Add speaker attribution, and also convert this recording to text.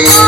Speaker 1: Thank you.